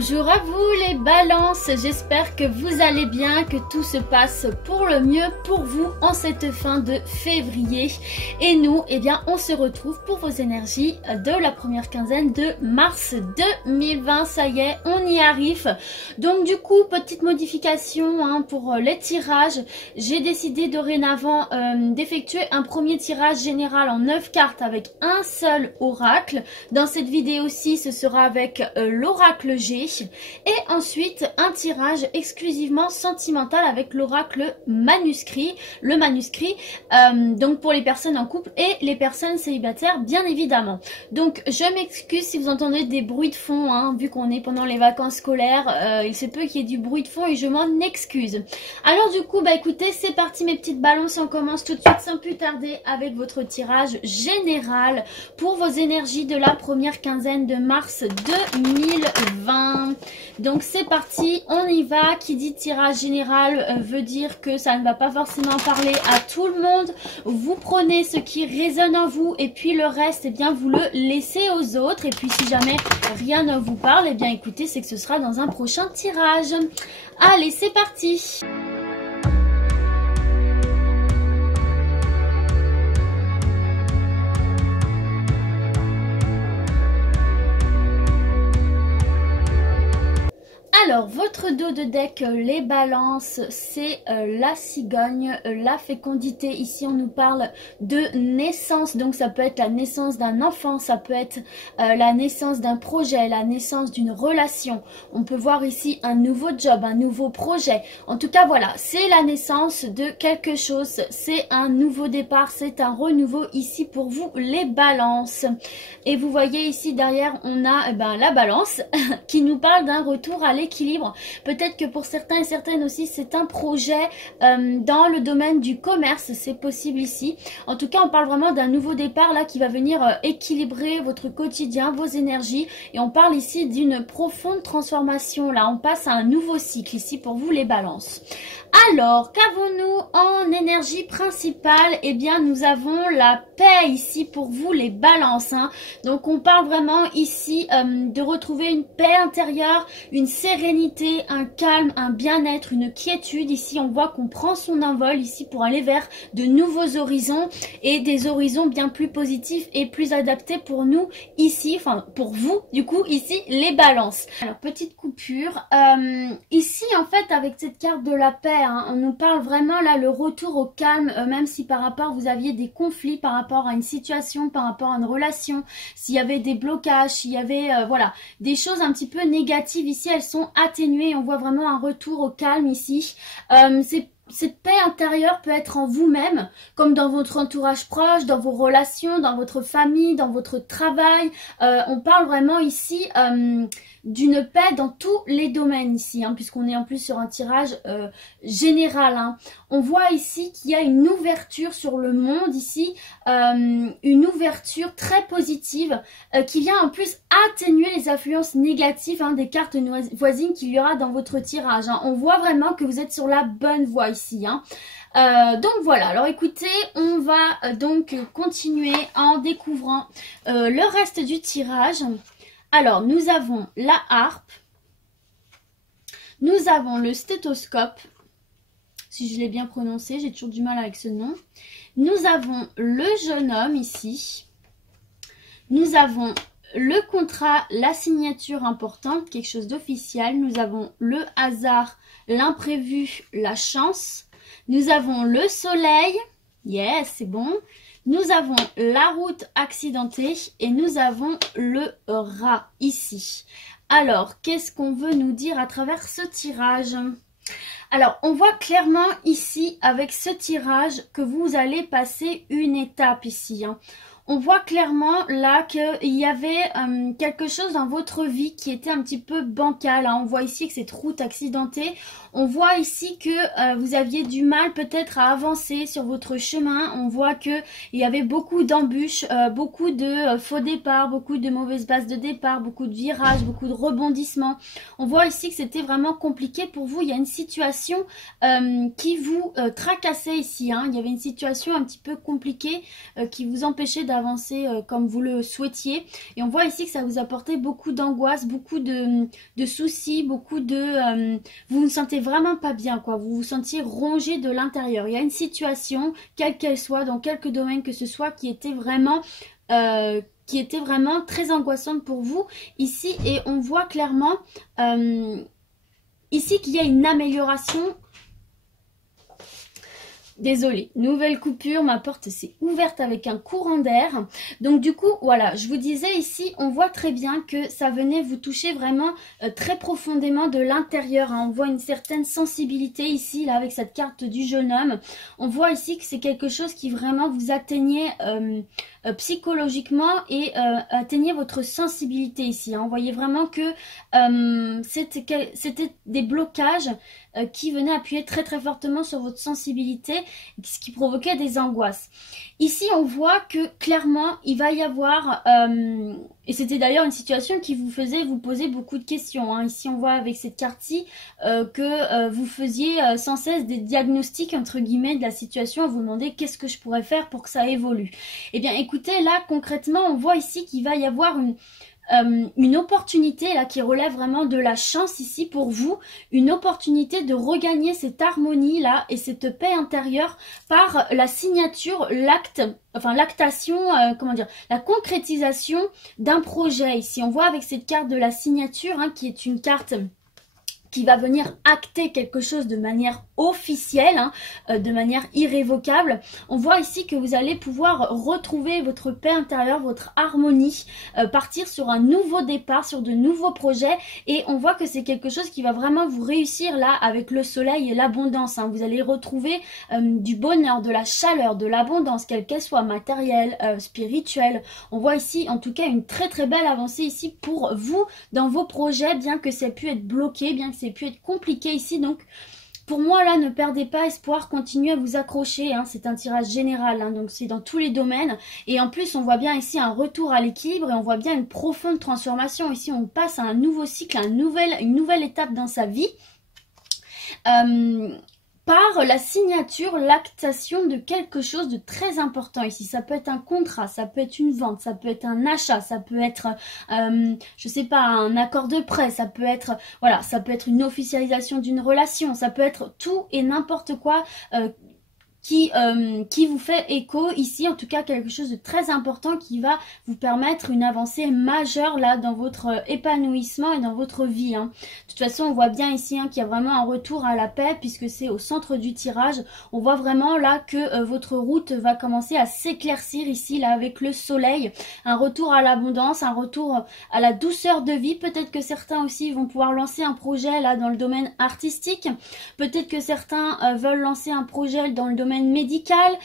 Bonjour à vous les balances, j'espère que vous allez bien, que tout se passe pour le mieux pour vous en cette fin de février. Et nous, eh bien, on se retrouve pour vos énergies de la première quinzaine de mars 2020. Ça y est, on y arrive. Donc du coup, petite modification pour les tirages. J'ai décidé dorénavant d'effectuer un premier tirage général en 9 cartes avec un seul oracle. Dans cette vidéo-ci, ce sera avec l'oracle G et ensuite un tirage exclusivement sentimental avec l'oracle manuscrit, le manuscrit donc pour les personnes en couple et les personnes célibataires bien évidemment. Donc je m'excuse si vous entendez des bruits de fond vu qu'on est pendant les vacances scolaires, il se peut qu'il y ait du bruit de fond et je m'en excuse. Alors du coup écoutez, c'est parti mes petites balances, on commence tout de suite sans plus tarder avec votre tirage général pour vos énergies de la première quinzaine de mars 2020. Donc c'est parti, on y va. Qui dit tirage général veut dire que ça ne va pas forcément parler à tout le monde. Vous prenez ce qui résonne en vous et puis le reste, eh bien vous le laissez aux autres. Et puis si jamais rien ne vous parle, eh bien écoutez, c'est que ce sera dans un prochain tirage. Allez, c'est parti. Alors, votre dos de deck, les balances, c'est la cigogne, la fécondité. Ici, on nous parle de naissance. Donc, ça peut être la naissance d'un enfant, ça peut être la naissance d'un projet, la naissance d'une relation. On peut voir ici un nouveau job, un nouveau projet. En tout cas, voilà, c'est la naissance de quelque chose. C'est un nouveau départ, c'est un renouveau ici pour vous, les balances. Et vous voyez ici, derrière, on a la balance qui nous parle d'un retour à l'équilibre. Peut-être que pour certains et certaines aussi c'est un projet dans le domaine du commerce, c'est possible ici. En tout cas on parle vraiment d'un nouveau départ là qui va venir équilibrer votre quotidien, vos énergies, et on parle ici d'une profonde transformation. Là on passe à un nouveau cycle ici pour vous les balances. Alors, qu'avons-nous en énergie principale? Eh bien, nous avons la paix ici pour vous, les balances. Donc, on parle vraiment ici de retrouver une paix intérieure, une sérénité, un calme, un bien-être, une quiétude. Ici, on voit qu'on prend son envol ici pour aller vers de nouveaux horizons et des horizons bien plus positifs et plus adaptés pour nous ici, enfin pour vous, du coup, ici, les balances. Alors, petite coupure. Ici, en fait, avec cette carte de la paix, on nous parle vraiment là le retour au calme, même si par rapport vous aviez des conflits par rapport à une situation, par rapport à une relation, s'il y avait des blocages, s'il y avait voilà des choses un petit peu négatives ici, elles sont atténuées. On voit vraiment un retour au calme ici. Cette paix intérieure peut être en vous-même, comme dans votre entourage proche, dans vos relations, dans votre famille, dans votre travail. On parle vraiment ici d'une paix dans tous les domaines ici, puisqu'on est en plus sur un tirage général. On voit ici qu'il y a une ouverture sur le monde ici, une ouverture très positive qui vient en plus atténuer les influences négatives des cartes voisines qu'il y aura dans votre tirage. On voit vraiment que vous êtes sur la bonne voie ici. Donc voilà, alors écoutez, on va donc continuer en découvrant le reste du tirage. Alors, nous avons la harpe, nous avons le stéthoscope, si je l'ai bien prononcé, j'ai toujours du mal avec ce nom. Nous avons le jeune homme ici, nous avons le contrat, la signature importante, quelque chose d'officiel, nous avons le hasard, l'imprévu, la chance, nous avons le soleil, yes, c'est bon. Nous avons la route accidentée et nous avons le rat ici. Alors, qu'est-ce qu'on veut nous dire à travers ce tirage? Alors, on voit clairement ici avec ce tirage que vous allez passer une étape ici. On voit clairement là qu'il y avait quelque chose dans votre vie qui était un petit peu bancal. On voit ici que cette route accidentée, on voit ici que vous aviez du mal peut-être à avancer sur votre chemin. On voit qu'il y avait beaucoup d'embûches, beaucoup de faux départs, beaucoup de mauvaises bases de départ, beaucoup de virages, beaucoup de rebondissements. On voit ici que c'était vraiment compliqué pour vous. Il y a une situation qui vous tracassait ici. Il y avait une situation un petit peu compliquée qui vous empêchait d'avancer avancer comme vous le souhaitiez. Et on voit ici que ça vous apportait beaucoup d'angoisse, beaucoup de soucis, beaucoup de... vous vous sentez vraiment pas bien, quoi. Vous vous sentiez rongé de l'intérieur. Il y a une situation, quelle qu'elle soit, dans quelque domaine que ce soit, qui était vraiment très angoissante pour vous ici. Et on voit clairement ici qu'il y a une amélioration. Désolée, nouvelle coupure, ma porte s'est ouverte avec un courant d'air. Donc du coup, voilà, je vous disais ici, on voit très bien que ça venait vous toucher vraiment très profondément de l'intérieur. Hein. On voit une certaine sensibilité ici, là, avec cette carte du jeune homme. On voit ici que c'est quelque chose qui vraiment vous atteignait psychologiquement et atteignait votre sensibilité ici. Hein. On voyait vraiment que c'était des blocages qui venaient appuyer très très fortement sur votre sensibilité, ce qui provoquait des angoisses. Ici, on voit que clairement, il va y avoir, et c'était d'ailleurs une situation qui vous faisait vous poser beaucoup de questions. Hein. Ici, on voit avec cette carte-ci que vous faisiez sans cesse des diagnostics, entre guillemets, de la situation, à vous demander qu'est-ce que je pourrais faire pour que ça évolue. Eh bien, écoutez, là, concrètement, on voit ici qu'il va y avoir une opportunité là qui relève vraiment de la chance ici pour vous, une opportunité de regagner cette harmonie là et cette paix intérieure par la signature, l'actation, comment dire, la concrétisation d'un projet. Ici on voit avec cette carte de la signature hein, qui est une carte qui va venir acter quelque chose de manière officielle, hein, de manière irrévocable. On voit ici que vous allez pouvoir retrouver votre paix intérieure, votre harmonie, partir sur un nouveau départ, sur de nouveaux projets. Et on voit que c'est quelque chose qui va vraiment vous réussir là avec le soleil et l'abondance. Hein. Vous allez retrouver du bonheur, de la chaleur, de l'abondance, quelle qu'elle soit, matérielle, spirituelle. On voit ici en tout cas une très très belle avancée ici pour vous dans vos projets, bien que ça ait pu être bloqué, bien que c'est pu être compliqué ici. Donc pour moi là, ne perdez pas espoir, continuez à vous accrocher, hein. C'est un tirage général, hein, donc c'est dans tous les domaines. Et en plus on voit bien ici un retour à l'équilibre et on voit bien une profonde transformation. Ici on passe à un nouveau cycle, une nouvelle étape dans sa vie. Par la signature, l'actation de quelque chose de très important ici. Ça peut être un contrat, ça peut être une vente, ça peut être un achat, ça peut être, je sais pas, un accord de prêt, ça peut être, voilà, ça peut être une officialisation d'une relation, ça peut être tout et n'importe quoi qui vous fait écho ici, en tout cas quelque chose de très important qui va vous permettre une avancée majeure là dans votre épanouissement et dans votre vie. Hein. De toute façon, on voit bien ici hein, qu'il y a vraiment un retour à la paix puisque c'est au centre du tirage. On voit vraiment là que votre route va commencer à s'éclaircir ici là avec le soleil. Un retour à l'abondance, un retour à la douceur de vie. Peut-être que certains aussi vont pouvoir lancer un projet là dans le domaine artistique. Peut-être que certains veulent lancer un projet dans le domaine médical,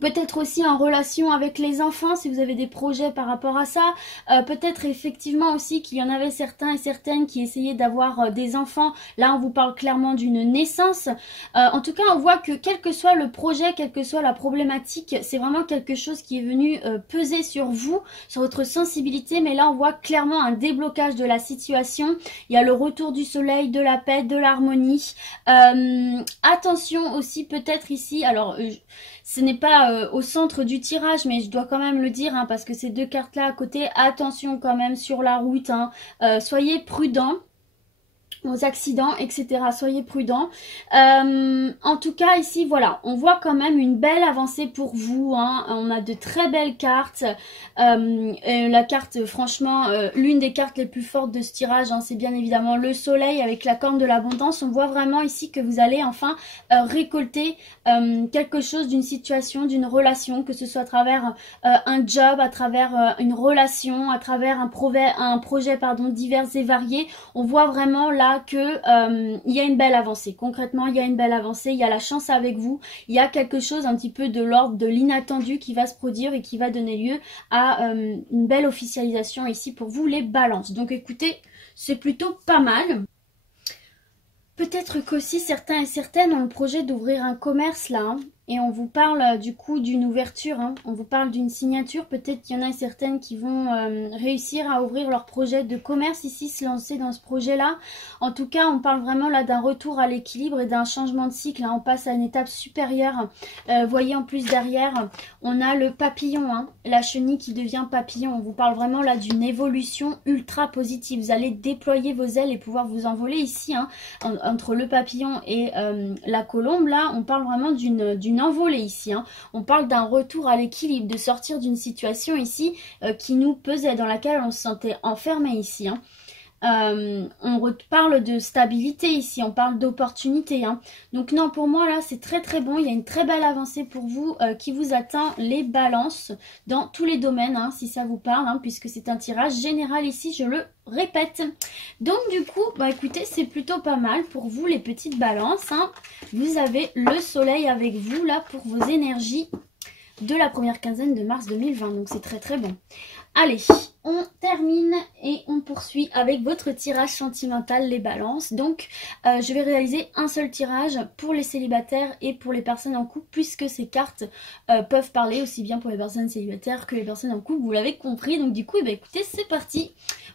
peut-être aussi en relation avec les enfants si vous avez des projets par rapport à ça, peut-être effectivement aussi qu'il y en avait certains et certaines qui essayaient d'avoir des enfants. Là on vous parle clairement d'une naissance. En tout cas on voit que quel que soit le projet, quelle que soit la problématique, c'est vraiment quelque chose qui est venu peser sur vous, sur votre sensibilité. Mais là on voit clairement un déblocage de la situation. Il y a le retour du soleil, de la paix, de l'harmonie. Attention aussi peut-être ici, alors ce n'est pas au centre du tirage, mais je dois quand même le dire, hein, parce que ces deux cartes-là à côté, attention quand même sur la route, hein, soyez prudents aux accidents, etc. Soyez prudents. En tout cas, ici, voilà, on voit quand même une belle avancée pour vous. Hein. On a de très belles cartes. La carte, franchement, l'une des cartes les plus fortes de ce tirage, hein, c'est bien évidemment le soleil avec la corne de l'abondance. On voit vraiment ici que vous allez enfin récolter quelque chose d'une situation, d'une relation, que ce soit à travers un job, à travers une relation, à travers un projet pardon, divers et variés. On voit vraiment là que il y a une belle avancée. Concrètement, il y a une belle avancée, il y a la chance avec vous, il y a quelque chose un petit peu de l'ordre de l'inattendu qui va se produire et qui va donner lieu à une belle officialisation ici pour vous les balances. Donc écoutez, c'est plutôt pas mal. Peut-être qu'aussi certains et certaines ont le projet d'ouvrir un commerce là, hein. et on vous parle du coup d'une ouverture, hein. On vous parle d'une signature. Peut-être qu'il y en a certaines qui vont réussir à ouvrir leur projet de commerce ici, se lancer dans ce projet-là. En tout cas, on parle vraiment là d'un retour à l'équilibre et d'un changement de cycle, hein. On passe à une étape supérieure. Voyez en plus derrière, on a le papillon, hein, la chenille qui devient papillon. On vous parle vraiment là d'une évolution ultra positive. Vous allez déployer vos ailes et pouvoir vous envoler ici, hein, entre le papillon et la colombe. Là, on parle vraiment d'une envolée ici, hein. On parle d'un retour à l'équilibre, de sortir d'une situation ici qui nous pesait, dans laquelle on se sentait enfermé ici, hein. On parle de stabilité ici, on parle d'opportunité, hein. Donc non, pour moi là c'est très très bon. Il y a une très belle avancée pour vous qui vous attend, les balances, dans tous les domaines, hein, si ça vous parle, hein, puisque c'est un tirage général ici, je le répète. Donc du coup, bah écoutez, c'est plutôt pas mal pour vous les petites balances, hein. Vous avez le soleil avec vous là pour vos énergies de la première quinzaine de mars 2020, donc c'est très très bon. Allez, on termine et on poursuit avec votre tirage sentimental, les balances. Donc, je vais réaliser un seul tirage pour les célibataires et pour les personnes en couple, puisque ces cartes peuvent parler aussi bien pour les personnes célibataires que les personnes en couple, vous l'avez compris. Donc du coup, eh bien, écoutez, c'est parti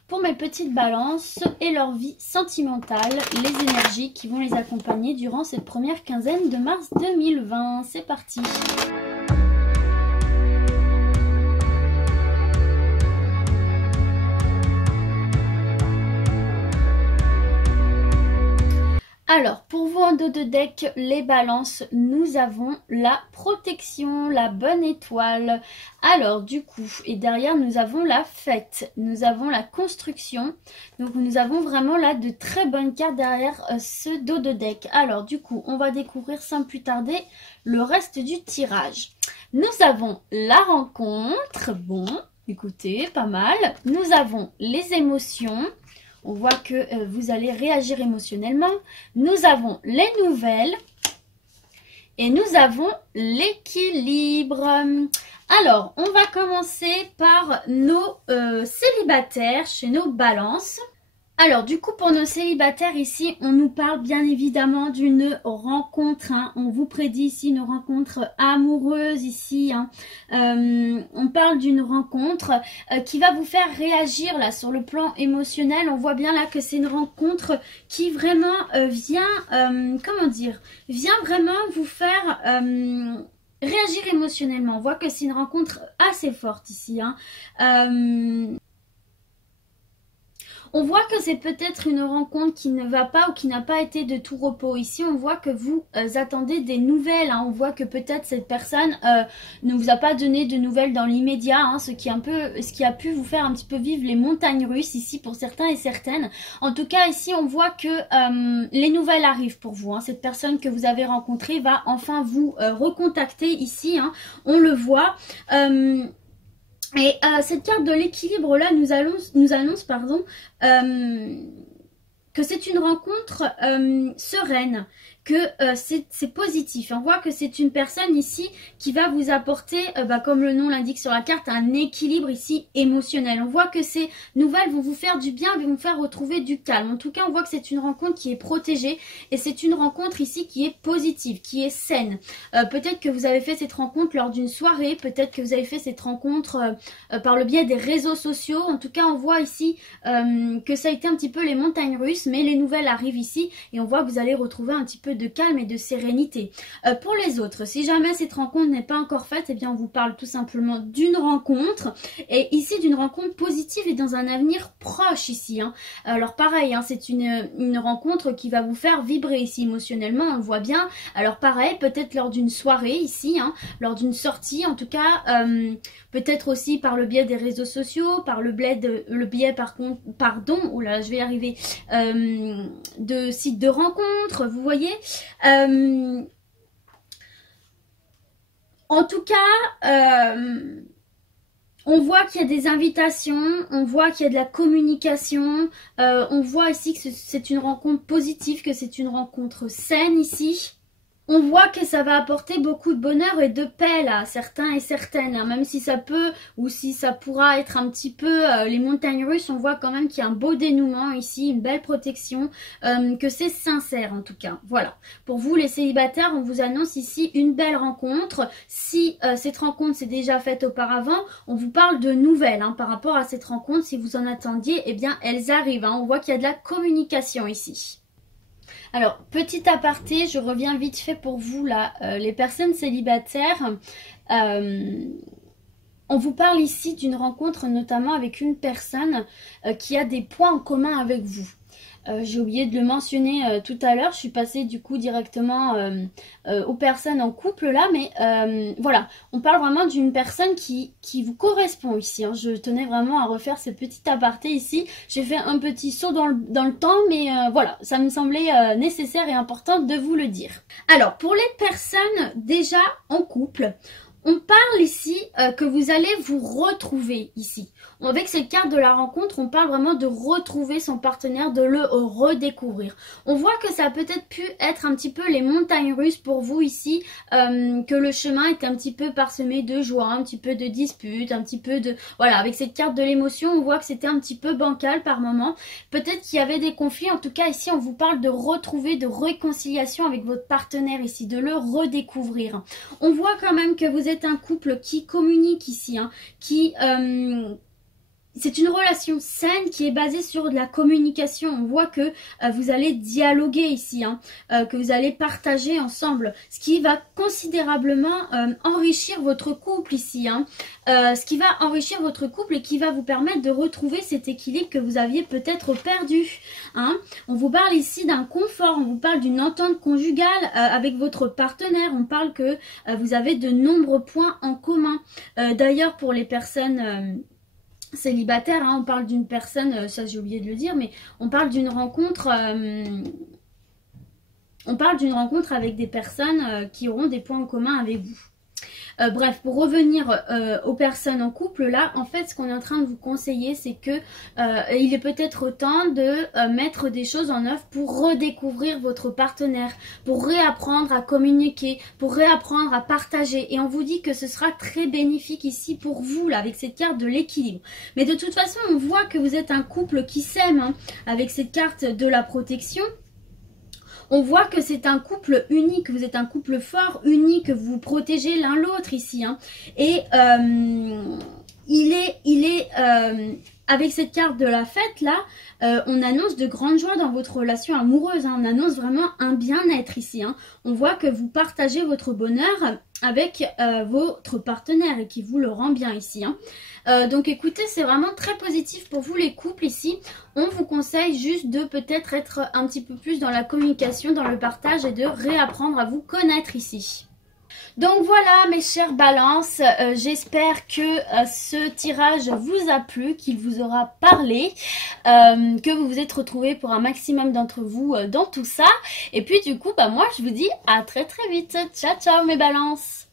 pour mes petites balances et leur vie sentimentale, les énergies qui vont les accompagner durant cette première quinzaine de mars 2020. C'est parti. Alors, pour vous en dos de deck, les balances, nous avons la protection, la bonne étoile. Alors, du coup, et derrière, nous avons la fête, nous avons la construction. Donc, nous avons vraiment là de très bonnes cartes derrière ce dos de deck. Alors, du coup, on va découvrir sans plus tarder le reste du tirage. Nous avons la rencontre, bon, écoutez, pas mal. Nous avons les émotions. On voit que vous allez réagir émotionnellement. Nous avons les nouvelles. Et nous avons l'équilibre. Alors, on va commencer par nos célibataires chez nos balances. Alors, du coup, pour nos célibataires ici, on nous parle bien évidemment d'une rencontre, hein. On vous prédit ici une rencontre amoureuse ici, hein. On parle d'une rencontre qui va vous faire réagir là sur le plan émotionnel. On voit bien là que c'est une rencontre qui vraiment vient, comment dire, vient vraiment vous faire réagir émotionnellement. On voit que c'est une rencontre assez forte ici, hein. On voit que c'est peut-être une rencontre qui ne va pas ou qui n'a pas été de tout repos. Ici, on voit que vous attendez des nouvelles, hein. On voit que peut-être cette personne ne vous a pas donné de nouvelles dans l'immédiat, hein, ce qui a pu vous faire un petit peu vivre les montagnes russes ici pour certains et certaines. En tout cas, ici, on voit que les nouvelles arrivent pour vous, hein. Cette personne que vous avez rencontrée va enfin vous recontacter ici, hein. On le voit. Et cette carte de l'équilibre là nous annonce pardon, que c'est une rencontre sereine, que c'est positif. On voit que c'est une personne ici qui va vous apporter, comme le nom l'indique sur la carte, un équilibre ici émotionnel. On voit que ces nouvelles vont vous faire du bien, vont vous faire retrouver du calme. En tout cas, on voit que c'est une rencontre qui est protégée et c'est une rencontre ici qui est positive, qui est saine. Peut-être que vous avez fait cette rencontre lors d'une soirée, peut-être que vous avez fait cette rencontre par le biais des réseaux sociaux. En tout cas, on voit ici que ça a été un petit peu les montagnes russes, mais les nouvelles arrivent ici et on voit que vous allez retrouver un petit peu de calme et de sérénité. Pour les autres, si jamais cette rencontre n'est pas encore faite, eh bien on vous parle tout simplement d'une rencontre, et ici d'une rencontre positive et dans un avenir proche ici, hein. Alors pareil, hein, c'est une rencontre qui va vous faire vibrer ici émotionnellement, on le voit bien. Alors pareil, peut-être lors d'une soirée ici, hein, lors d'une sortie, en tout cas peut-être aussi par le biais des réseaux sociaux, par le biais oula, je vais y arriver, de sites de rencontres, vous voyez. En tout cas, on voit qu'il y a des invitations, on voit qu'il y a de la communication, on voit ici que c'est une rencontre positive, que c'est une rencontre saine ici. On voit que ça va apporter beaucoup de bonheur et de paix là, certains et certaines, hein, même si ça peut ou si ça pourra être un petit peu les montagnes russes, on voit quand même qu'il y a un beau dénouement ici, une belle protection, que c'est sincère en tout cas. Voilà, pour vous les célibataires, on vous annonce ici une belle rencontre. Si cette rencontre s'est déjà faite auparavant, on vous parle de nouvelles hein, par rapport à cette rencontre. Si vous en attendiez, eh bien elles arrivent, hein. On voit qu'il y a de la communication ici. Alors, petit aparté, je reviens vite fait pour vous là, les personnes célibataires. On vous parle ici d'une rencontre notamment avec une personne qui a des points en commun avec vous. J'ai oublié de le mentionner tout à l'heure, je suis passée du coup directement aux personnes en couple là, mais voilà, on parle vraiment d'une personne qui vous correspond ici, hein. Je tenais vraiment à refaire ce petit aparté ici, j'ai fait un petit saut dans le temps, mais voilà, ça me semblait nécessaire et important de vous le dire. Alors, pour les personnes déjà en couple, on parle ici que vous allez vous retrouver ici. Avec cette carte de la rencontre, on parle vraiment de retrouver son partenaire, de le redécouvrir. On voit que ça a peut-être pu être un petit peu les montagnes russes pour vous ici, que le chemin est un petit peu parsemé de joie, un petit peu de disputes, un petit peu de... Voilà, avec cette carte de l'émotion, on voit que c'était un petit peu bancal par moment. Peut-être qu'il y avait des conflits, en tout cas ici on vous parle de retrouver, de réconciliation avec votre partenaire ici, de le redécouvrir. On voit quand même que vous êtes un couple qui communique ici, hein, qui... c'est une relation saine qui est basée sur de la communication. On voit que vous allez dialoguer ici, hein, que vous allez partager ensemble, ce qui va considérablement enrichir votre couple ici, hein, ce qui va enrichir votre couple et qui va vous permettre de retrouver cet équilibre que vous aviez peut-être perdu, hein. On vous parle ici d'un confort, on vous parle d'une entente conjugale avec votre partenaire, on parle que vous avez de nombreux points en commun. D'ailleurs, pour les personnes... célibataire, hein, on parle d'une personne, ça j'ai oublié de le dire, mais on parle d'une rencontre, avec des personnes qui auront des points en commun avec vous. Bref, pour revenir aux personnes en couple, là, en fait, ce qu'on est en train de vous conseiller, c'est que il est peut-être temps de mettre des choses en œuvre pour redécouvrir votre partenaire, pour réapprendre à communiquer, pour réapprendre à partager. Et on vous dit que ce sera très bénéfique ici pour vous, là, avec cette carte de l'équilibre. Mais de toute façon, on voit que vous êtes un couple qui s'aime, hein, avec cette carte de la protection. On voit que c'est un couple unique, vous êtes un couple fort, unique, vous vous protégez l'un l'autre ici, hein. Et avec cette carte de la fête là, on annonce de grandes joies dans votre relation amoureuse, hein. On annonce vraiment un bien-être ici, hein. On voit que vous partagez votre bonheur avec votre partenaire et qui vous le rend bien ici, hein. Donc écoutez, c'est vraiment très positif pour vous les couples ici. On vous conseille juste de peut-être être un petit peu plus dans la communication, dans le partage et de réapprendre à vous connaître ici. Donc voilà mes chères balances, j'espère que ce tirage vous a plu, qu'il vous aura parlé, que vous vous êtes retrouvés pour un maximum d'entre vous dans tout ça. Et puis du coup, bah moi je vous dis à très très vite. Ciao ciao mes balances.